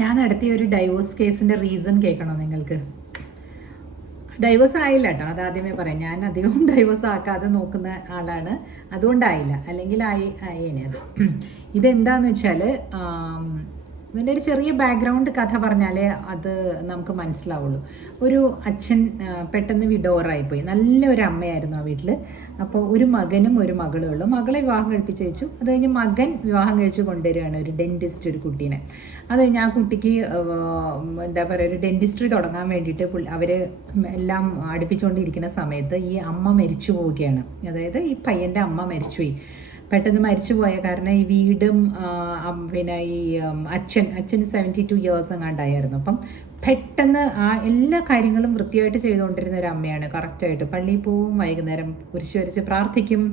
ഞാൻ നടത്തിയ ഒരു ഡൈവോഴ്സ് കേസിൻ്റെ റീസൺ കേൾക്കണോ നിങ്ങൾക്ക്? ഡൈവേഴ്സ് ആയില്ല കേട്ടോ, അതാദ്യമേ പറയാം. ഞാൻ അധികവും ഡൈവേഴ്സ് ആക്കാതെ നോക്കുന്ന ആളാണ്, അതുകൊണ്ടായില്ല. അല്ലെങ്കിൽ ആയേനെ അത്. ഇതെന്താന്ന് വെച്ചാൽ, ഇതിൻ്റെ ഒരു ചെറിയ ബാക്ക്ഗ്രൗണ്ട് കഥ പറഞ്ഞാലേ അത് നമുക്ക് മനസ്സിലാവുള്ളൂ. ഒരു അച്ഛൻ പെട്ടെന്ന് വിഡോറായിപ്പോയി. നല്ലൊരു അമ്മയായിരുന്നു ആ വീട്ടിൽ. അപ്പോൾ ഒരു മകനും ഒരു മകളും ഉള്ളു. മകളെ വിവാഹം കഴിപ്പിച്ച് വെച്ചു. അത് കഴിഞ്ഞ് മകൻ വിവാഹം കഴിച്ച് കൊണ്ടുവരികയാണ്, ഒരു ഡെൻറ്റിസ്റ്റ്, ഒരു കുട്ടീനെ. അത് കഴിഞ്ഞ് ആ കുട്ടിക്ക് എന്താ പറയുക, ഒരു ഡെൻറ്റിസ്ട്രി തുടങ്ങാൻ വേണ്ടിയിട്ട് അവർ എല്ലാം അടുപ്പിച്ചുകൊണ്ടിരിക്കുന്ന സമയത്ത് ഈ അമ്മ മരിച്ചു പോവുകയാണ്. അതായത് ഈ പയ്യൻ്റെ അമ്മ മരിച്ചുപോയി. പെട്ടെന്ന് മരിച്ചു പോയ കാരണം ഈ വീടും പിന്നെ ഈ അച്ഛന് 72 ഇയേഴ്സ് എങ്ങാണ്ടായിരുന്നു. അപ്പം പെട്ടെന്ന് ആ എല്ലാ കാര്യങ്ങളും വൃത്തിയായിട്ട് ചെയ്തുകൊണ്ടിരുന്ന ഒരു അമ്മയാണ്. കറക്റ്റായിട്ട് പള്ളിയിൽ പോവും, വൈകുന്നേരം കുരിശ് വരച്ച് പ്രാർത്ഥിക്കും,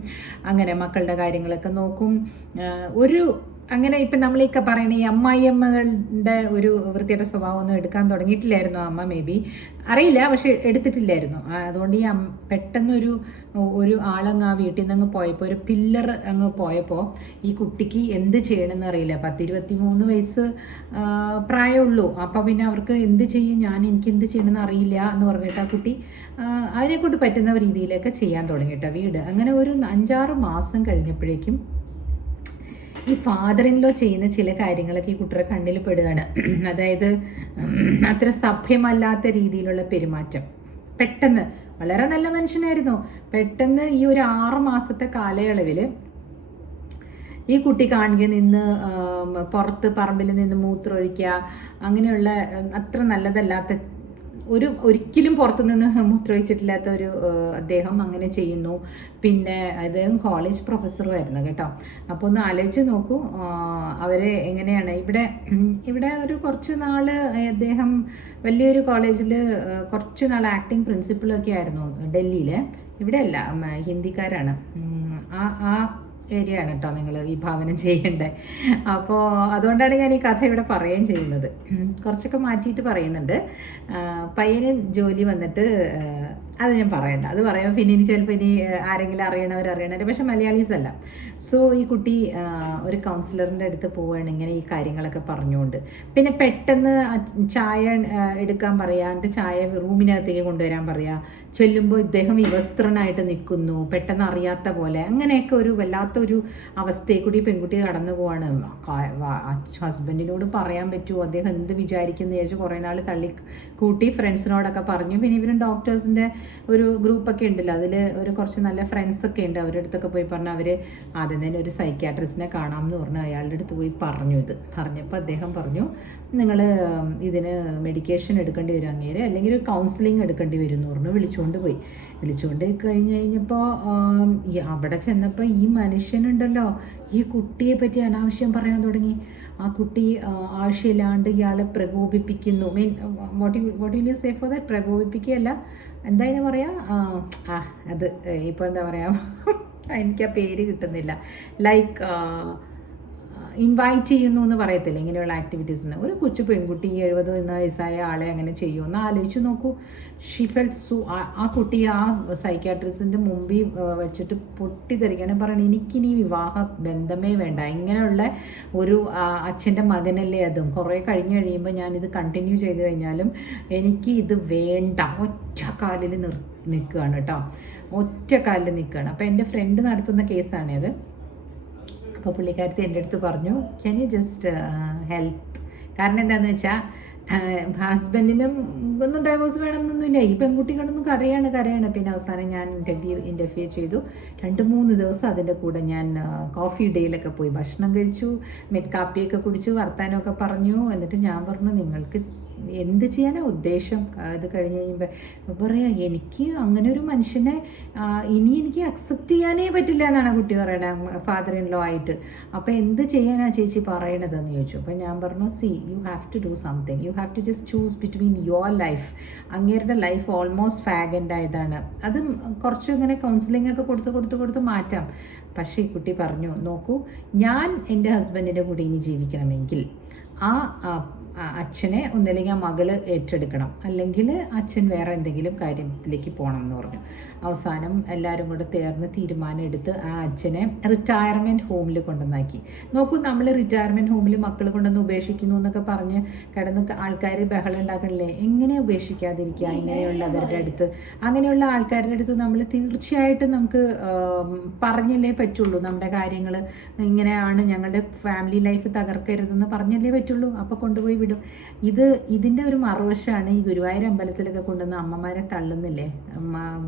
അങ്ങനെ മക്കളുടെ കാര്യങ്ങളൊക്കെ നോക്കും. ഒരു അങ്ങനെ ഇപ്പം നമ്മളീക്കെ പറയണ ഈ അമ്മായിയമ്മകളുടെ ഒരു വൃത്തിയുടെ സ്വഭാവം ഒന്നും എടുക്കാൻ തുടങ്ങിയിട്ടില്ലായിരുന്നു അമ്മ, മേ ബി അറിയില്ല, പക്ഷെ എടുത്തിട്ടില്ലായിരുന്നു. അതുകൊണ്ട് ഈ പെട്ടെന്നൊരു ആളങ്ങ് ആ വീട്ടിൽ നിന്ന് അങ്ങ് പോയപ്പോൾ, ഒരു പില്ലർ അങ്ങ് പോയപ്പോൾ ഈ കുട്ടിക്ക് എന്ത് ചെയ്യണമെന്ന് അറിയില്ല. 10-23 വയസ്സ് പ്രായമുള്ളൂ. അപ്പോൾ പിന്നെ അവർക്ക് എന്ത് ചെയ്യും, എനിക്ക് എന്ത് ചെയ്യണമെന്ന് അറിയില്ല എന്ന് പറഞ്ഞിട്ട് ആ കുട്ടി അതിനെക്കൊണ്ട് പറ്റുന്ന രീതിയിലൊക്കെ ചെയ്യാൻ തുടങ്ങിയിട്ടാണ് വീട്. അങ്ങനെ ഒരു 5-6 മാസം കഴിഞ്ഞപ്പോഴേക്കും ഈ ഫാദർ ഇൻ ലോ ചെയ്യുന്ന ചില കാര്യങ്ങളൊക്കെ ഈ കുട്ടിയുടെ കണ്ണിൽ പെടുകയാണ്. അതായത് അത്ര സഭ്യമല്ലാത്ത രീതിയിലുള്ള പെരുമാറ്റം. പെട്ടെന്ന്, വളരെ നല്ല മനുഷ്യനായിരുന്നു, പെട്ടെന്ന് ഈ ഒരു 6 മാസത്തെ കാലയളവിൽ ഈ കുട്ടി കാണുക നിന്ന് പുറത്ത് പറമ്പിൽ നിന്ന് മൂത്രമൊഴിക്കുക, അങ്ങനെയുള്ള അത്ര നല്ലതല്ലാത്ത ഒരിക്കലും പുറത്തുനിന്ന് മൂത്രമൊഴിച്ചിട്ടില്ലാത്ത ഒരു അദ്ദേഹം അങ്ങനെ ചെയ്യുന്നു. പിന്നെ അദ്ദേഹം കോളേജ് പ്രൊഫസറും ആയിരുന്നു കേട്ടോ. അപ്പോൾ ഒന്ന് ആലോചിച്ച് നോക്കൂ അവരെ എങ്ങനെയാണ്. ഇവിടെ ഒരു കുറച്ച് നാൾ അദ്ദേഹം വലിയൊരു കോളേജിൽ കുറച്ച് നാൾ ആക്ടിങ് പ്രിൻസിപ്പളൊക്കെ ആയിരുന്നു ഡൽഹിയിൽ. ഇവിടെയല്ല, ഹിന്ദിക്കാരാണ്. ആ ഏരിയ ആണ് കേട്ടോ നിങ്ങൾ വിഭാവനം ചെയ്യേണ്ടത്. അപ്പോൾ അതുകൊണ്ടാണ് ഞാൻ ഈ കഥ ഇവിടെ പറയുകയും ചെയ്യുന്നത്. കുറച്ചൊക്കെ മാറ്റിയിട്ട് പറയുന്നുണ്ട്. പയ്യന് ജോലി വന്നിട്ട്, അത് ഞാൻ പറയണ്ട, അത് പറയാം പിന്നെ ഇനി ചിലപ്പോൾ ഇനി ആരെങ്കിലും അറിയണവർ, പക്ഷെ മലയാളീസ് അല്ല. സോ ഈ കുട്ടി ഒരു കൗൺസിലറിൻ്റെ അടുത്ത് പോവുകയാണ് ഇങ്ങനെ ഈ കാര്യങ്ങളൊക്കെ പറഞ്ഞുകൊണ്ട്. പിന്നെ പെട്ടെന്ന് ചായ എടുക്കാൻ പറയുക, എന്നിട്ട് ചായ റൂമിനകത്തേക്ക് കൊണ്ടുവരാൻ പറയുക. ചെല്ലുമ്പോൾ ഇദ്ദേഹം വിവസ്ത്രനായിട്ട് നിൽക്കുന്നു, പെട്ടെന്ന് അറിയാത്ത പോലെ. അങ്ങനെയൊക്കെ ഒരു വല്ലാത്തൊരു അവസ്ഥയെ കൂടി പെൺകുട്ടി കടന്നു പോവാണ്. ഹസ്ബൻഡിനോട് പറയാൻ പറ്റുമോ, അദ്ദേഹം എന്ത് വിചാരിക്കുന്നു വിചാരിച്ച് കുറേ നാൾ തള്ളി കൂട്ടി ഫ്രണ്ട്സിനോടൊക്കെ പറഞ്ഞു. പിന്നെ ഇവരും ഡോക്ടേഴ്സിൻ്റെ ഒരു ഗ്രൂപ്പൊക്കെ ഉണ്ടല്ലോ, അതിൽ ഒരു കുറച്ച് നല്ല ഫ്രണ്ട്സൊക്കെ ഉണ്ട്. അവരുടെ അടുത്തൊക്കെ പോയി പറഞ്ഞാൽ അവർ ആദ്യം തന്നെ ഒരു സൈക്യാട്രിസ്റ്റിനെ കാണാമെന്ന് പറഞ്ഞ് അയാളുടെ അടുത്ത് പോയി പറഞ്ഞു. പറഞ്ഞപ്പോൾ അദ്ദേഹം പറഞ്ഞു, നിങ്ങൾ ഇതിന് മെഡിക്കേഷൻ എടുക്കേണ്ടി വരും അങ്ങേര്, അല്ലെങ്കിൽ ഒരു കൗൺസിലിംഗ് എടുക്കേണ്ടി വരും എന്ന് പറഞ്ഞു. വിളിച്ചുകൊണ്ട് കഴിഞ്ഞപ്പോൾ അവിടെ ചെന്നപ്പോൾ ഈ മനുഷ്യനുണ്ടല്ലോ ഈ കുട്ടിയെ പറ്റി അനാവശ്യം പറയാൻ തുടങ്ങി. ആ കുട്ടി ആവശ്യമില്ലാണ്ട് ഇയാളെ പ്രകോപിപ്പിക്കുന്നു. What will you say for that? പ്രകോപിപ്പിക്കുകയല്ല, എന്തായാലും പറയാം, അത് ഇപ്പോൾ എന്താ പറയുക, എനിക്ക് ആ പേര് കിട്ടുന്നില്ല. ലൈക്ക് ഇൻവൈറ്റ് ചെയ്യുന്നു എന്ന് പറയത്തില്ല ഇങ്ങനെയുള്ള ആക്ടിവിറ്റീസിന്. ഒരു കൊച്ചു പെൺകുട്ടി 70 വയസ്സായ ആളെ അങ്ങനെ ചെയ്യുമെന്ന് ആലോചിച്ച് നോക്കൂ. She felt so. ആ കുട്ടി ആ സൈക്യാട്രിസ്റ്റിൻ്റെ മുമ്പിൽ വെച്ചിട്ട് പൊട്ടിത്തെറിക്കണം, പറയണം എനിക്കിനി വിവാഹ ബന്ധമേ വേണ്ട. ഇങ്ങനെയുള്ള ഒരു അച്ഛൻ്റെ മകനല്ലേ അതും. കുറേ കഴിയുമ്പോൾ ഞാനിത് കണ്ടിന്യൂ ചെയ്ത് കഴിഞ്ഞാലും എനിക്ക് ഇത് വേണ്ട. ഒറ്റ കാലിൽ നിൽക്കുകയാണ് കേട്ടോ, ഒറ്റ കാലിൽ നിൽക്കുകയാണ്. അപ്പോൾ എൻ്റെ ഫ്രണ്ട് നടത്തുന്ന കേസാണത്. അപ്പോൾ പുള്ളിക്കാരത്തി എൻ്റെ അടുത്ത് പറഞ്ഞു, ക്യാൻ യു ജസ്റ്റ് ഹെൽപ്പ്? കാരണം എന്താണെന്ന് വെച്ചാൽ ഹസ്ബൻഡിനും ഒന്നും ഡൈവോഴ്സ് വേണമെന്നൊന്നുമില്ല. ഈ പെൺകുട്ടി കിടന്നും കരയാണ്. പിന്നെ അവസാനം ഞാൻ ഇൻ്റർഫിയർ ചെയ്തു. 2-3 ദിവസം അതിൻ്റെ കൂടെ ഞാൻ കോഫി ഡേയിലൊക്കെ പോയി ഭക്ഷണം കഴിച്ചു, കാപ്പിയൊക്കെ കുടിച്ചു, വർത്താനമൊക്കെ പറഞ്ഞു. എന്നിട്ട് ഞാൻ പറഞ്ഞു, നിങ്ങൾക്ക് എന്ത് ചെയ്യാനാണ് ഉദ്ദേശം? ഇത് കഴിഞ്ഞ് കഴിയുമ്പോൾ പറയാം, എനിക്ക് അങ്ങനെ ഒരു മനുഷ്യനെ ഇനി എനിക്ക് അക്സെപ്റ്റ് ചെയ്യാനേ പറ്റില്ല എന്നാണ് കുട്ടി പറയണത്, ഫാദർ ഇൻ ലോ ആയിട്ട്. അപ്പോൾ എന്ത് ചെയ്യാനാണ് ചേച്ചി പറയണതെന്ന് ചോദിച്ചു. അപ്പോൾ ഞാൻ പറഞ്ഞു, you have to do something. You have to just choose between your life. അങ്ങേരുടെ ലൈഫ് ഓൾമോസ്റ്റ് ഫാഗൻ്റ് ആയതാണ്. അത് കുറച്ച് ഇങ്ങനെ കൗൺസിലിംഗ് ഒക്കെ കൊടുത്ത് മാറ്റാം. പക്ഷേ ഈ കുട്ടി പറഞ്ഞു, നോക്കൂ, ഞാൻ എൻ്റെ ഹസ്ബൻഡിൻ്റെ കൂടെ ഇനി ജീവിക്കണമെങ്കിൽ അച്ഛനെ ഒന്നില്ലെങ്കിൽ ആ മകള് ഏറ്റെടുക്കണം, അല്ലെങ്കിൽ അച്ഛൻ വേറെ എന്തെങ്കിലും കാര്യത്തിലേക്ക് പോകണം എന്ന് പറഞ്ഞു. അവസാനം എല്ലാവരും കൂടെ തീരുമാനം എടുത്ത് ആ അച്ഛനെ റിട്ടയർമെൻറ്റ് ഹോമിൽ കൊണ്ടുവന്നാക്കി. നോക്കൂ, നമ്മൾ റിട്ടയർമെൻറ്റ് ഹോമിൽ മക്കൾ കൊണ്ടുവന്ന് ഉപേക്ഷിക്കുന്നു എന്നൊക്കെ പറഞ്ഞ് കിടന്ന് ആൾക്കാർ ബഹളം ഉണ്ടാക്കണില്ലേ? എങ്ങനെ ഉപേക്ഷിക്കാതിരിക്കുക ഇങ്ങനെയുള്ളവരുടെ അടുത്ത്? അങ്ങനെയുള്ള ആൾക്കാരുടെ അടുത്ത് നമ്മൾ തീർച്ചയായിട്ടും നമുക്ക് പറഞ്ഞല്ലേ പറ്റുള്ളൂ. നമ്മുടെ കാര്യങ്ങൾ ഇങ്ങനെയാണ്, ഞങ്ങളുടെ ഫാമിലി ലൈഫ് തകർക്കരുതെന്ന് പറഞ്ഞല്ലേ പറ്റുള്ളൂ. അപ്പോൾ കൊണ്ടുപോയി വിടും. ഇതിൻ്റെ ഒരു മറുവശമാണ് ഈ ഗുരുവായൂർ അമ്പലത്തിലൊക്കെ കൊണ്ടുവന്ന് അമ്മമാരെ തള്ളുന്നില്ലേ,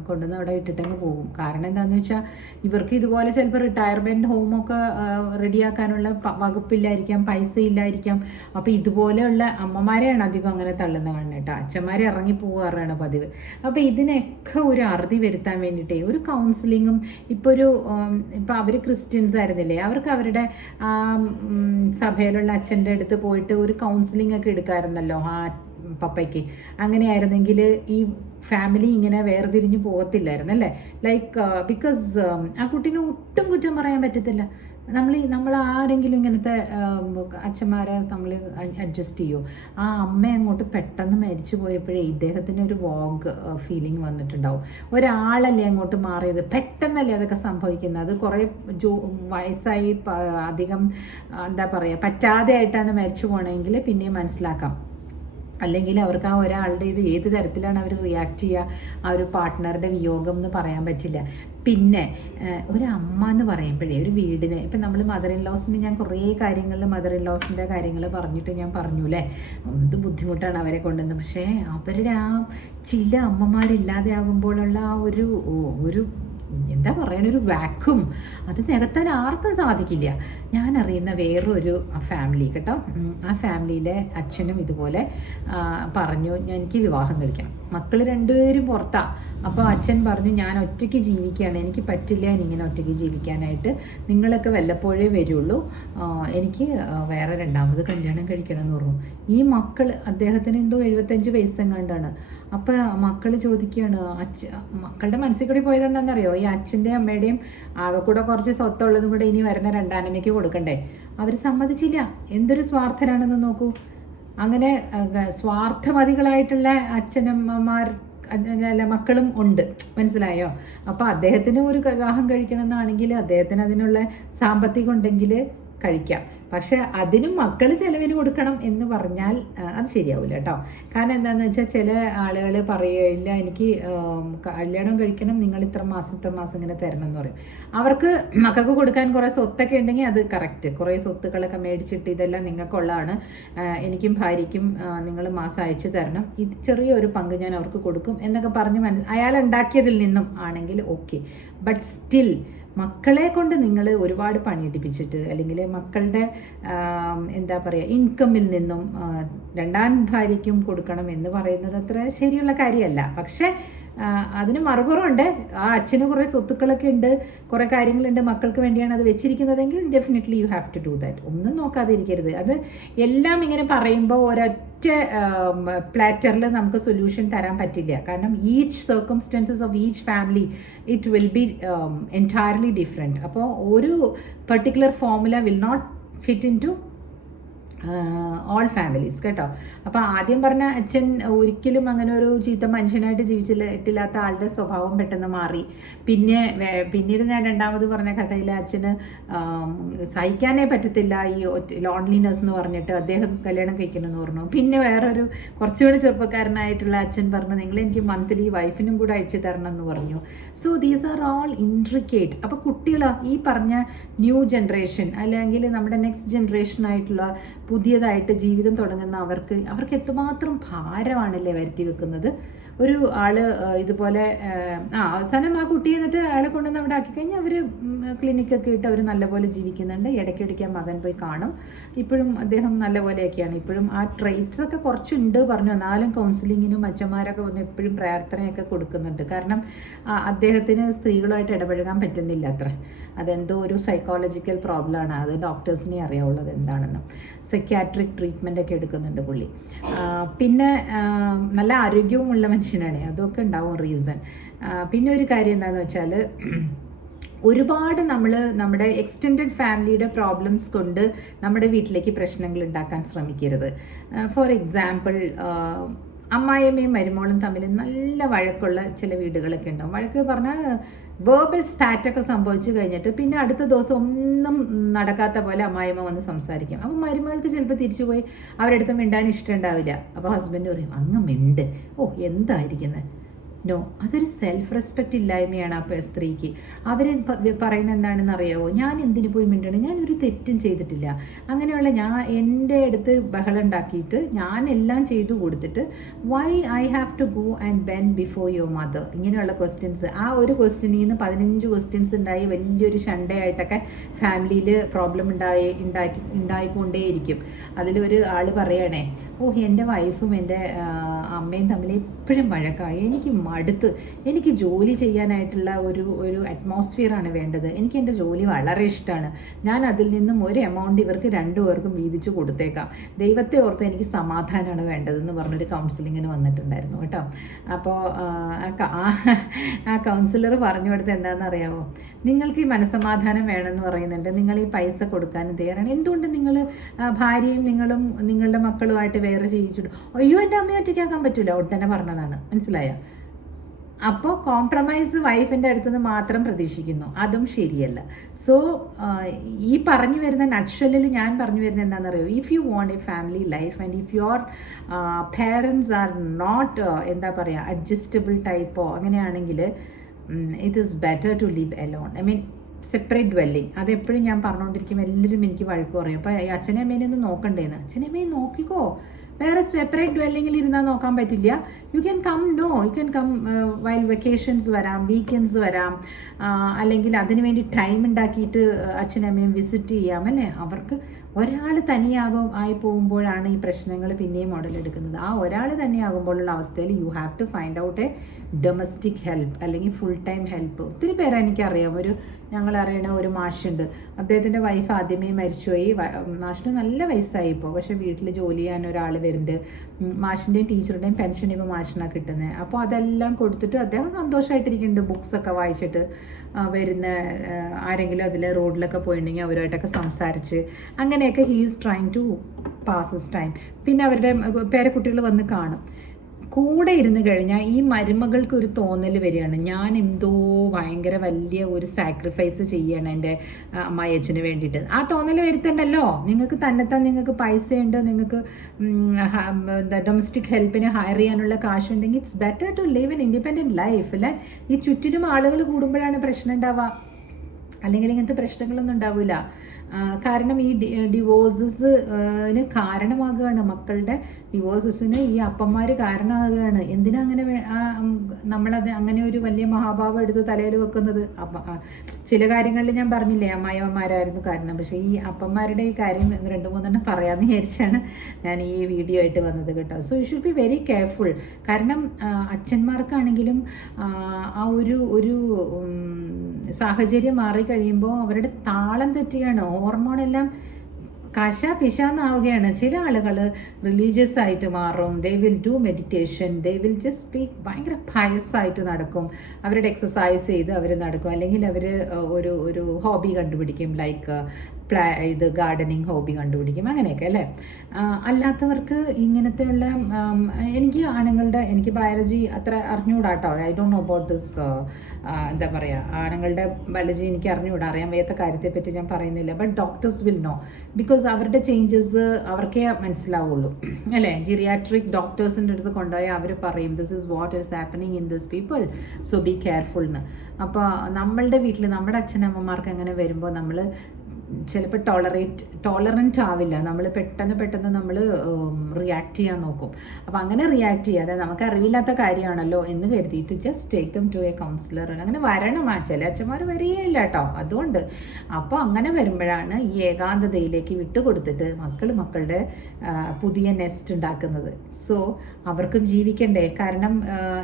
കൊണ്ടുവന്ന് അവിടെ ഇട്ടിട്ടങ്ങ് പോകും. കാരണം എന്താണെന്ന് വെച്ചാൽ ഇവർക്ക് ഇതുപോലെ ചിലപ്പോൾ റിട്ടയർമെൻറ്റ് ഹോമൊക്കെ റെഡിയാക്കാനുള്ള വകുപ്പില്ലായിരിക്കാം, പൈസ ഇല്ലായിരിക്കാം. അപ്പോൾ ഇതുപോലെയുള്ള അമ്മമാരെയാണ് അധികം അങ്ങനെ തള്ളുന്ന കാണുന്നത് കേട്ടോ. അച്ഛന്മാരെ ഇറങ്ങി പോകാറാണ് പതിവ്. അപ്പോൾ ഇതിനൊക്കെ ഒരു അറുതി വരുത്താൻ വേണ്ടിയിട്ടേ ഒരു കൗൺസിലിങ്ങും ഇപ്പോൾ അവർ ക്രിസ്ത്യൻസ് ആയിരുന്നില്ലേ, അവർക്ക് അവരുടെ സഭയിലുള്ള അച്ഛൻ്റെ അടുത്ത് പോയിട്ട് ഒരു കൗൺസിലിംഗ് ഒക്കെ എടുക്കാമായിരുന്നല്ലോ ആ പപ്പയ്ക്ക്. അങ്ങനെയായിരുന്നെങ്കിൽ ഈ ഫാമിലി ഇങ്ങനെ വേർതിരിഞ്ഞ് പോകത്തില്ലായിരുന്നു അല്ലേ. ലൈക്ക് ബിക്കോസ് ആ കുട്ടീനെ ഒട്ടും കുറ്റം പറയാൻ പറ്റത്തില്ല. നമ്മൾ ആരെങ്കിലും ഇങ്ങനത്തെ അച്ഛന്മാരെ നമ്മൾ അഡ്ജസ്റ്റ് ചെയ്യുമോ? ആ അമ്മ അങ്ങോട്ട് പെട്ടെന്ന് മരിച്ചു പോയപ്പോഴേ ഇദ്ദേഹത്തിന് ഒരു വോഗ് ഫീലിംഗ് വന്നിട്ടുണ്ടാവും. ഒരാളല്ലേ അങ്ങോട്ട് മാറിയത്, പെട്ടെന്നല്ലേ അതൊക്കെ സംഭവിക്കുന്നത്. അത് കുറേ വയസ്സായി അധികം എന്താ പറയുക പറ്റാതെ ആയിട്ടാണ് മരിച്ചു പോകണമെങ്കിൽ പിന്നെയും മനസ്സിലാക്കാം. അല്ലെങ്കിൽ അവർക്ക് ആ ഒരാളുടെ ഇത് ഏത് തരത്തിലാണ് അവർ റിയാക്ട് ചെയ്യുക, ആ ഒരു പാർട്ട്ണറുടെ വിയോഗം എന്ന് പറയാൻ പറ്റില്ല. പിന്നെ ഒരു അമ്മ എന്ന് പറയുമ്പോഴേ ഒരു വീടിന് ഇപ്പം നമ്മൾ മദർ ഇൻ ലോസിന് ഞാൻ കുറേ കാര്യങ്ങളിൽ മദർ ഇൻ ലോസിൻ്റെ കാര്യങ്ങൾ പറഞ്ഞിട്ട് ഞാൻ പറഞ്ഞു അല്ലേ, എന്ത് ബുദ്ധിമുട്ടാണ് അവരെ കൊണ്ടുവന്നത്. പക്ഷേ അവരുടെ ആ ചില അമ്മമാരില്ലാതെ ആകുമ്പോഴുള്ള ആ ഒരു എന്താ പറയണ ഒരു വാക്യൂം അത് നികത്താൻ ആർക്കും സാധിക്കില്ല. ഞാൻ അറിയുന്ന വേറൊരു ഫാമിലി കേട്ടോ, ആ ഫാമിലിയിലെ അച്ഛനും ഇതുപോലെ പറഞ്ഞു എനിക്ക് വിവാഹം കഴിക്കണം. മക്കൾ രണ്ടുപേരും പുറത്താ. അപ്പോൾ അച്ഛൻ പറഞ്ഞു ഞാൻ ഒറ്റയ്ക്ക് ജീവിക്കുകയാണ്, എനിക്ക് പറ്റില്ല ഇങ്ങനെ ഒറ്റയ്ക്ക് ജീവിക്കാനായിട്ട്, നിങ്ങളൊക്കെ വല്ലപ്പോഴേ വരുള്ളൂ, എനിക്ക് വേറെ രണ്ടാമത് കല്യാണം കഴിക്കണം എന്ന് പറഞ്ഞു. ഈ മക്കൾ അദ്ദേഹത്തിന് എന്തോ 75 വയസ്സെങ്ങാണ്ടാണ്. അപ്പോൾ മക്കൾ ചോദിക്കുകയാണ്, മക്കളുടെ മനസ്സിൽ കൂടി പോയത് എന്താണെന്നറിയോ, ഈ അച്ഛൻ്റെയും അമ്മയുടെയും ആകെ കൂടെ കുറച്ച് സ്വത്തുള്ളതും കൂടെ ഇനി വരുന്ന രണ്ടാനമ്മയ്ക്ക് കൊടുക്കണ്ടേ. അവർ സമ്മതിച്ചില്ല. എന്തൊരു സ്വാർത്ഥരാണെന്ന് നോക്കൂ. അങ്ങനെ സ്വാർത്ഥമതികളായിട്ടുള്ള അച്ഛനമ്മമാർ അല്ല മക്കളും ഉണ്ട്, മനസ്സിലായോ? അപ്പോൾ അദ്ദേഹത്തിന് ഒരു വിവാഹം കഴിക്കണം എന്നാണെങ്കിൽ അദ്ദേഹത്തിന് അതിനുള്ള സാമ്പത്തികം ഉണ്ടെങ്കിൽ കഴിക്കാം. പക്ഷെ അതിനും മക്കൾ ചിലവിന് കൊടുക്കണം എന്ന് പറഞ്ഞാൽ അത് ശരിയാവില്ല കേട്ടോ. കാരണം എന്താണെന്ന് വെച്ചാൽ ചില ആളുകൾ പറയുകയില്ല എനിക്ക് കല്യാണം കഴിക്കണം, നിങ്ങൾ ഇത്ര മാസം ഇങ്ങനെ തരണം എന്ന് പറയും. അവർക്ക് മക്കൾക്ക് കൊടുക്കാൻ കുറേ സ്വത്തൊക്കെ ഉണ്ടെങ്കിൽ അത് കറക്റ്റ്, കുറേ സ്വത്തുക്കളൊക്കെ മേടിച്ചിട്ട് ഇതെല്ലാം നിങ്ങൾക്കുള്ളതാണ്, എനിക്കും ഭാര്യയ്ക്കും നിങ്ങൾ മാസം അയച്ചു തരണം, ഇത് ചെറിയൊരു പങ്ക് ഞാൻ അവർക്ക് കൊടുക്കും എന്നൊക്കെ പറഞ്ഞ് അയാൾ ഉണ്ടാക്കിയതിൽ നിന്നും ആണെങ്കിൽ ഓക്കെ. ബട്ട് സ്റ്റിൽ മക്കളെ കൊണ്ട് നിങ്ങൾ ഒരുപാട് പണിയെടുപ്പിച്ചിട്ട് അല്ലെങ്കിൽ മക്കളുടെ എന്താ പറയുക ഇൻകമിൽ നിന്നും രണ്ടാം ഭാര്യയ്ക്കും കൊടുക്കണം എന്ന് പറയുന്നത് അത്ര ശരിയുള്ള കാര്യമല്ല. പക്ഷേ അതിന് മറുപുറമുണ്ട്. ആ അച്ഛന് കുറേ സ്വത്തുക്കളൊക്കെ ഉണ്ട്, കുറേ കാര്യങ്ങളുണ്ട്, മക്കൾക്ക് വേണ്ടിയാണ് അത് വെച്ചിരിക്കുന്നതെങ്കിൽ definitely you have to do that. ഒന്നും നോക്കാതെ ഇരിക്കരുത്. അത് എല്ലാം ഇങ്ങനെ പറയുമ്പോൾ ഒരൊറ്റ പ്ലാറ്ററിൽ നമുക്ക് സൊല്യൂഷൻ തരാൻ പറ്റില്ല. കാരണം each circumstances of each family it will be entirely different. അപ്പോൾ ഒരു particular formula will not fit into all families കേട്ടോ. അപ്പോൾ ആദ്യം പറഞ്ഞ അച്ഛൻ ഒരിക്കലും അങ്ങനെ ഒരു ചീത്ത മനുഷ്യനായിട്ട് ജീവിച്ചിട്ടില്ലാത്ത ആളുടെ സ്വഭാവം പെട്ടെന്ന് മാറി. പിന്നീട് ഞാൻ രണ്ടാമത് പറഞ്ഞ കഥയിൽ അച്ഛന് സഹിക്കാനേ പറ്റത്തില്ല ഈ ലോൺലിനെസ് എന്ന് പറഞ്ഞിട്ട് അദ്ദേഹം കല്യാണം കഴിക്കണമെന്ന് പറഞ്ഞു. പിന്നെ വേറൊരു കുറച്ചുകൂടി ചെറുപ്പക്കാരനായിട്ടുള്ള അച്ഛൻ പറഞ്ഞു നിങ്ങൾ എനിക്ക് മന്ത്ലി വൈഫിനും കൂടെ അയച്ചു തരണം എന്ന് പറഞ്ഞു. So these are all intricate. അപ്പോൾ കുട്ടികൾ ഈ പറഞ്ഞ ന്യൂ ജനറേഷൻ അല്ലെങ്കിൽ നമ്മുടെ നെക്സ്റ്റ് ജനറേഷൻ ആയിട്ടുള്ള പുതിയതായിട്ട് ജീവിതം തുടങ്ങുന്ന അവർക്ക് എത്രമാത്രം ഭാരമാണല്ലേ വരുത്തി വെക്കുന്നത്. ഒരു ആള് ഇതുപോലെ അവസാനം ആ കുട്ടി എന്നിട്ട് അയാളെ കൊണ്ടുവന്ന് അവിടെ ആക്കി കഴിഞ്ഞാൽ അവർ ക്ലിനിക്കൊക്കെ ഇട്ട് അവർ നല്ലപോലെ ജീവിക്കുന്നുണ്ട്. ഇടയ്ക്കിടയ്ക്ക് ആ മകൻ പോയി കാണും. ഇപ്പോഴും അദ്ദേഹം നല്ലപോലെയൊക്കെയാണ്. ഇപ്പോഴും ആ ട്രേറ്റ്സ് ഒക്കെ കുറച്ചുണ്ട് പറഞ്ഞു. എന്നാലും കൗൺസിലിങ്ങിനും അച്ഛന്മാരൊക്കെ വന്ന് എപ്പോഴും പ്രാർത്ഥനയൊക്കെ കൊടുക്കുന്നുണ്ട്. കാരണം അദ്ദേഹത്തിന് സ്ത്രീകളുമായിട്ട് ഇടപഴകാൻ പറ്റുന്നില്ല അത്ര. അതെന്തോ ഒരു സൈക്കോളജിക്കൽ പ്രോബ്ലമാണ്. അത് ഡോക്ടേഴ്സിനെ അറിയാവുള്ളത് എന്താണെന്ന്. സൈക്യാട്രിക് ട്രീറ്റ്മെൻ്റ് ഒക്കെ എടുക്കുന്നുണ്ട് പുള്ളി. പിന്നെ നല്ല ആരോഗ്യവുമുള്ള മനുഷ്യനാണ്. അതൊക്കെ ഉണ്ടാവും റീസൺ. പിന്നെ ഒരു കാര്യം എന്താണെന്ന് വെച്ചാൽ ഒരുപാട് നമ്മൾ നമ്മുടെ എക്സ്റ്റെൻഡഡ് ഫാമിലിയുടെ പ്രോബ്ലംസ് കൊണ്ട് നമ്മുടെ വീട്ടിലേക്ക് പ്രശ്നങ്ങൾ ഉണ്ടാക്കാൻ ശ്രമിക്കരുത്. ഫോർ എക്സാമ്പിൾ, അമ്മായിയമ്മയും മരുമോളും തമ്മിൽ നല്ല വഴക്കുള്ള ചില വീടുകളൊക്കെ ഉണ്ടാവും. വഴക്ക് പറഞ്ഞാൽ വേർബൽ സ്പാറ്റൊക്കെ സംഭവിച്ചു കഴിഞ്ഞിട്ട് പിന്നെ അടുത്ത ദിവസം ഒന്നും നടക്കാത്ത പോലെ അമ്മായിയമ്മ വന്ന് സംസാരിക്കും. അപ്പം മരുമകൾക്ക് ചിലപ്പോൾ തിരിച്ചു പോയി അവരുടെ അടുത്ത് മിണ്ടാൻ ഇഷ്ടമുണ്ടാവില്ല. അപ്പോൾ ഹസ്ബൻഡ് പറയും, അങ്ങ് മിണ്ട്, ഓ എന്തായിരിക്കുന്നത്. നോ, അതൊരു സെൽഫ് റെസ്പെക്റ്റ് ഇല്ലായ്മയാണ് ആ സ്ത്രീക്ക്. അവർ പറയുന്നത് എന്താണെന്ന് അറിയാമോ, ഞാൻ എന്തിനു പോയി മിണ്ടണം, ഞാനൊരു തെറ്റും ചെയ്തിട്ടില്ല. അങ്ങനെയുള്ള എൻ്റെ അടുത്ത് ബഹളം ഉണ്ടാക്കിയിട്ട് ഞാൻ എല്ലാം ചെയ്തു കൊടുത്തിട്ട് why I have to go and bend before your mother, ഇങ്ങനെയുള്ള ക്വസ്റ്റ്യൻസ്. ആ ഒരു ക്വസ്റ്റ്യനിൽ നിന്ന് 15 ക്വസ്റ്റ്യൻസ് ഉണ്ടായി വലിയൊരു ഷണ്ടയായിട്ടൊക്കെ ഫാമിലിയിൽ പ്രോബ്ലം ഉണ്ടായിക്കൊണ്ടേയിരിക്കും. അതിലൊരു ആൾ പറയണേ, ഓ എൻ്റെ വൈഫും എൻ്റെ അമ്മയും തമ്മിൽ എപ്പോഴും വഴക്കായി, എനിക്ക് ജോലി ചെയ്യാനായിട്ടുള്ള ഒരു അറ്റ്മോസ്ഫിയറാണ് വേണ്ടത്. എനിക്ക് എൻ്റെ ജോലി വളരെ ഇഷ്ടമാണ്. ഞാൻ അതിൽ നിന്നും ഒരു എമൗണ്ട് ഇവർക്ക് രണ്ടുപേർക്കും വീതിച്ച് കൊടുത്തേക്കാം. ദൈവത്തെ ഓർത്ത് എനിക്ക് സമാധാനമാണ് വേണ്ടതെന്ന് പറഞ്ഞൊരു കൗൺസിലിങ്ങിന് വന്നിട്ടുണ്ടായിരുന്നു കേട്ടോ. അപ്പോൾ ആ കൗൺസിലർ പറഞ്ഞു കൊടുത്ത് എന്താണെന്ന് അറിയാമോ, നിങ്ങൾക്ക് ഈ മനസ്സമാധാനം വേണമെന്ന് പറയുന്നുണ്ട്, നിങ്ങൾ ഈ പൈസ കൊടുക്കാനും തയ്യാറാണ്. എന്തുകൊണ്ട് നിങ്ങൾ ഭാര്യയും നിങ്ങളും നിങ്ങളുടെ മക്കളുമായിട്ട് വേറെ ചെയ്യിച്ചിട്ടു? അയ്യോ എൻ്റെ അമ്മയെ ഒറ്റയ്ക്കാക്കാൻ പറ്റൂല, ഒട്ടനെ പറഞ്ഞതാണ്, മനസ്സിലായോ? അപ്പോൾ കോംപ്രമൈസ് വൈഫിൻ്റെ അടുത്തുനിന്ന് മാത്രം പ്രതീക്ഷിക്കുന്നു, അതും ശരിയല്ല. സോ ഈ പറഞ്ഞു വരുന്ന നട്ഷലിൽ ഞാൻ പറഞ്ഞു വരുന്നത് എന്താണെന്നറിയോ, if you want a family life and if your parents are not എന്താ പറയുക അഡ്ജസ്റ്റബിൾ ടൈപ്പോ അങ്ങനെയാണെങ്കിൽ it is better to live alone. I mean separate dwelling. അതെപ്പോഴും ഞാൻ പറഞ്ഞുകൊണ്ടിരിക്കും, എല്ലാവരും എനിക്ക് വഴക്ക് പറയും. അപ്പോൾ അച്ഛനെ അമ്മേനെ ഒന്ന് നോക്കണ്ടേന്ന്. അച്ഛനെ അമ്മയെ നോക്കിക്കോ, വേറെ സെപ്പറേറ്റ് ഡ്വെല്ലിങ്ങിൽ ഇരുന്നാൽ നോക്കാൻ പറ്റില്ല. You can come while vacations വരാം, വീക്കെൻഡ്സ് വരാം, അല്ലെങ്കിൽ അതിന് വേണ്ടി ടൈം ഉണ്ടാക്കിയിട്ട് അച്ഛനമ്മയും വിസിറ്റ് ചെയ്യാം അല്ലേ. അവർക്ക് ഒരാൾ ആയി പോകുമ്പോഴാണ് ഈ പ്രശ്നങ്ങൾ പിന്നെയും ഉടലെടുക്കുന്നത്. ആ ഒരാൾ തന്നെയാകുമ്പോഴുള്ള അവസ്ഥയിൽ you have to find out a domestic help അല്ലെങ്കിൽ ഫുൾ ടൈം ഹെൽപ്പ്. ഒത്തിരി പേരെ എനിക്കറിയാം. ഞങ്ങളറിയണ ഒരു മാഷുണ്ട്, അദ്ദേഹത്തിൻ്റെ വൈഫ് ആദ്യമേ മരിച്ചുപോയി. മാഷിന് നല്ല വയസ്സായി ഇപ്പോൾ, പക്ഷേ വീട്ടിൽ ജോലി ചെയ്യാൻ ഒരാൾ വരുന്നുണ്ട്. മാഷിൻ്റെയും ടീച്ചറുടെയും പെൻഷൻ ഇപ്പോൾ മാഷിനാണ് കിട്ടുന്നത്. അപ്പോൾ അതെല്ലാം കൊടുത്തിട്ട് അദ്ദേഹം സന്തോഷമായിട്ടിരിക്കുന്നുണ്ട്, ബുക്സൊക്കെ വായിച്ചിട്ട് വരുന്ന ആരെങ്കിലും അതിൽ റോഡിലൊക്കെ പോയിട്ടുണ്ടെങ്കിൽ അവരുമായിട്ടൊക്കെ സംസാരിച്ച് അങ്ങനെയൊക്കെ he is trying to pass his time. പിന്നെ അവരുടെ പേരക്കുട്ടികൾ വന്ന് കാണും. കൂടെ ഇരുന്ന് കഴിഞ്ഞാൽ ഈ മരുമകൾക്ക് ഒരു തോന്നൽ വരികയാണ്, ഞാൻ എന്തോ ഭയങ്കര വലിയ ഒരു സാക്രിഫൈസ് ചെയ്യണം എൻ്റെ അമ്മായിയച്ഛന് വേണ്ടിയിട്ട്. ആ തോന്നൽ വരുത്തണ്ടല്ലോ. നിങ്ങൾക്ക് തന്നെത്താൻ നിങ്ങൾക്ക് പൈസയുണ്ട്, നിങ്ങൾക്ക് ഡൊമസ്റ്റിക് ഹെൽപ്പിന് ഹയർ ചെയ്യാനുള്ള കാശുണ്ടെങ്കിൽ it's better to live an independent life അല്ലേ. ഈ ചുറ്റിനും ആളുകൾ കൂടുമ്പോഴാണ് പ്രശ്നം ഉണ്ടാവുക, അല്ലെങ്കിൽ ഇങ്ങനത്തെ പ്രശ്നങ്ങളൊന്നും ഉണ്ടാവില്ല. കാരണം ഈ ഡിവോഴ്സസിന് കാരണമാകുകയാണ്, മക്കളുടെ ഡിവോഴ്സസിന് ഈ അപ്പന്മാർ കാരണമാകുകയാണ്. എന്തിനാ അങ്ങനെ നമ്മളത് അങ്ങനെ ഒരു വലിയ മഹാഭാവം എടുത്ത് തലയിൽ വെക്കുന്നത്? ചില കാര്യങ്ങളിൽ ഞാൻ പറഞ്ഞില്ലേ അമ്മായിയമ്മമാരായിരുന്നു കാരണം. പക്ഷേ ഈ അപ്പന്മാരുടെ ഈ കാര്യം 2-3 പറയാമെന്ന് വിചാരിച്ചാണ് ഞാൻ ഈ വീഡിയോ ആയിട്ട് വന്നത് കേട്ടോ. So you should be very careful. കാരണം അച്ഛന്മാർക്കാണെങ്കിലും ആ ഒരു സാഹചര്യം മാറിക്കഴിയുമ്പോൾ അവരുടെ താളം തെറ്റുകയാണ്, ഹോർമോണെല്ലാം പിശാന്നാവുകയാണ്. ചില ആളുകൾ റിലീജിയസ് ആയിട്ട് മാറും, they will do meditation, they will just speak, ഭയങ്കര പയസ്സായിട്ട് നടക്കും, അവരുടെ എക്സസൈസ് ചെയ്ത് അവർ നടക്കും, അല്ലെങ്കിൽ അവർ ഒരു ഹോബി കണ്ടുപിടിക്കും, ലൈക്ക് ഗാർഡനിങ് ഹോബി കണ്ടുപിടിക്കും, അങ്ങനെയൊക്കെ അല്ലേ. അല്ലാത്തവർക്ക് ഇങ്ങനത്തെയുള്ള എനിക്ക് ബയോളജി അത്ര അറിഞ്ഞുകൂടാട്ടോ. I don't know about this എന്താ പറയുക, ആണുങ്ങളുടെ ബയോളജി എനിക്ക് അറിഞ്ഞുകൂടാ, അറിയാൻ വയ്യാത്ത കാര്യത്തെപ്പറ്റി ഞാൻ പറയുന്നില്ല. But doctors will know, because അവരുടെ ചേഞ്ചസ് അവർക്കേ മനസ്സിലാവുള്ളൂ അല്ലേ. ജിറിയാട്രിക് ഡോക്ടേഴ്സിൻ്റെ അടുത്ത് കൊണ്ടുപോയാൽ അവർ പറയും this is what is happening in this people, so be careful എന്ന്. അപ്പോൾ നമ്മളുടെ വീട്ടിൽ നമ്മുടെ അച്ഛനമ്മമാർക്ക് അങ്ങനെ വരുമ്പോൾ നമ്മൾ ചിലപ്പോൾ ടോളറൻറ്റ് ആവില്ല. നമ്മൾ പെട്ടെന്ന് നമ്മൾ റിയാക്ട് ചെയ്യാൻ നോക്കും. അപ്പോൾ അങ്ങനെ റിയാക്ട് ചെയ്യാതെ നമുക്ക് അറിവില്ലാത്ത കാര്യമാണല്ലോ എന്ന് കരുതിയിട്ട് just take them to a counsellor. അങ്ങനെ വരണം. ചില അച്ഛന്മാർ വരികയില്ല കേട്ടോ. അതുകൊണ്ട് അപ്പോൾ അങ്ങനെ വരുമ്പോഴാണ് ഈ ഏകാന്തതയിലേക്ക് വിട്ടുകൊടുത്തിട്ട് മക്കളുടെ പുതിയ നെസ്റ്റ് ഉണ്ടാക്കുന്നത്. സോ അവർക്കും ജീവിക്കണ്ടേ. കാരണം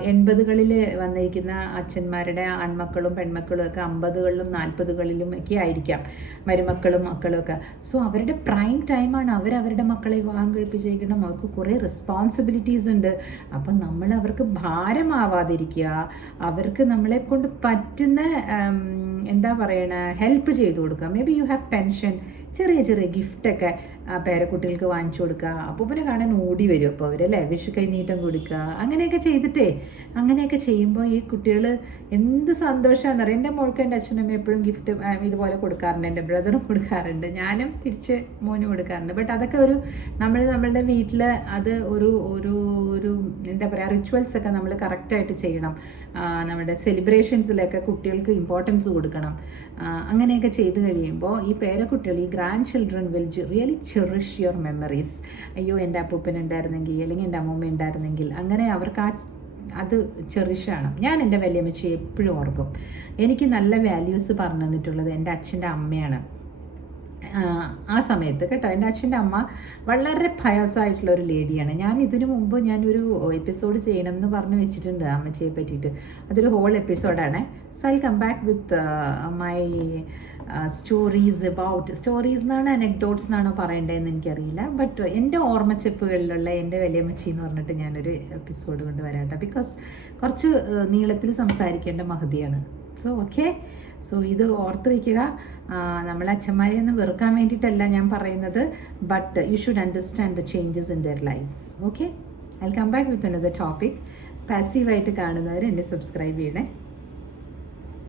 80കളിൽ വന്നിരിക്കുന്ന അച്ഛന്മാരുടെ ആൺമക്കളും പെൺമക്കളും ഒക്കെ 50കളിലും 40കളിലും ഒക്കെ ആയിരിക്കാം മരുമക്കൾ മക്കളും ഒക്കെ. സോ അവരുടെ പ്രൈം ടൈമാണ്, അവരവരുടെ മക്കളെ വിവാഹം കഴിപ്പിച്ചേക്കണം. അവർക്ക് കുറേ റെസ്പോൺസിബിലിറ്റീസ് ഉണ്ട്. അപ്പം നമ്മൾ അവർക്ക് ഭാരമാവാതിരിക്കുക, അവർക്ക് നമ്മളെ കൊണ്ട് പറ്റുന്ന എന്താ പറയണ ഹെൽപ്പ് ചെയ്ത് കൊടുക്കുക. May be you have pension, ചെറിയ ചെറിയ ഗിഫ്റ്റൊക്കെ പേരക്കുട്ടികൾക്ക് വാങ്ങിച്ചു കൊടുക്കുക. അപ്പൂപ്പനെ കാണാൻ ഓടി വരും അപ്പോൾ അവരല്ലേ, വിഷു കൈനീട്ടം കൊടുക്കുക, അങ്ങനെയൊക്കെ ചെയ്തിട്ടേ. അങ്ങനെയൊക്കെ ചെയ്യുമ്പോൾ ഈ കുട്ടികൾ എന്ത് സന്തോഷമാണെന്ന് അറിയാം. എൻ്റെ മോൾക്ക് എൻ്റെ അച്ഛനമ്മ എപ്പോഴും ഗിഫ്റ്റ് ഇതുപോലെ കൊടുക്കാറുണ്ട്, എൻ്റെ ബ്രദറും കൊടുക്കാറുണ്ട്, ഞാനും തിരിച്ച് മോനും കൊടുക്കാറുണ്ട്. ബട്ട് അതൊക്കെ നമ്മളുടെ വീട്ടിൽ അത് ഒരു എന്താ പറയുക, റിച്വൽസൊക്കെ നമ്മൾ കറക്റ്റായിട്ട് ചെയ്യണം. നമ്മുടെ സെലിബ്രേഷൻസിലൊക്കെ കുട്ടികൾക്ക് ഇമ്പോർട്ടൻസ് കൊടുക്കണം. അങ്ങനെയൊക്കെ ചെയ്ത് കഴിയുമ്പോൾ ഈ പേരക്കുട്ടികൾ, ഈ grand children will really cherish your memories. അയ്യോ എൻ്റെ അപ്പൂപ്പൻ ഉണ്ടായിരുന്നെങ്കിൽ, അല്ലെങ്കിൽ എൻ്റെ അമ്മൂമ്മ ഉണ്ടായിരുന്നെങ്കിൽ, അങ്ങനെ അവർക്ക് അത് ചെറിഷാണ്. ഞാൻ എൻ്റെ വലിയമ്മച്ചിയെ എപ്പോഴും ഓർക്കും. എനിക്ക് നല്ല വാല്യൂസ് പറഞ്ഞു തന്നിട്ടുള്ളത് എൻ്റെ അച്ഛൻ്റെ അമ്മയാണ്. ആ സമയത്ത് കേട്ടോ, എൻ്റെ അച്ഛൻ്റെ അമ്മ വളരെ ഭയസായിട്ടുള്ള ഒരു ലേഡിയാണ്. ഞാൻ ഇതിനു മുമ്പ് ഞാനൊരു എപ്പിസോഡ് ചെയ്യണമെന്ന് പറഞ്ഞു വെച്ചിട്ടുണ്ട് അമ്മച്ചിയെ പറ്റിയിട്ട്. അതൊരു ഹോൾ എപ്പിസോഡാണ്. So I come back with my stories എന്നാണ്, അനെക്ഡോട്ട്സ് എന്നാണോ പറയേണ്ടതെന്ന് എനിക്കറിയില്ല. ബട്ട് എൻ്റെ ഓർമ്മച്ചെപ്പുകളിലുള്ള എൻ്റെ വലിയമ്മച്ചി എന്ന് പറഞ്ഞിട്ട് ഞാനൊരു എപ്പിസോഡ് കൊണ്ട് വരാം കേട്ടോ. ബിക്കോസ് കുറച്ച് നീളത്തിൽ സംസാരിക്കേണ്ട മഹതിയാണ്. സോ ഓക്കെ, സോ ഇത് ഓർത്ത് വയ്ക്കുക. നമ്മളെ അച്ഛന്മാരെ ഒന്ന് വെറുക്കാൻ വേണ്ടിയിട്ടല്ല ഞാൻ പറയുന്നത്, but you should understand the changes in their lifes. Okay, I come back with another topic. പാസീവായിട്ട് കാണുന്നവർ എന്നെ സബ്സ്ക്രൈബ് ചെയ്യണേ.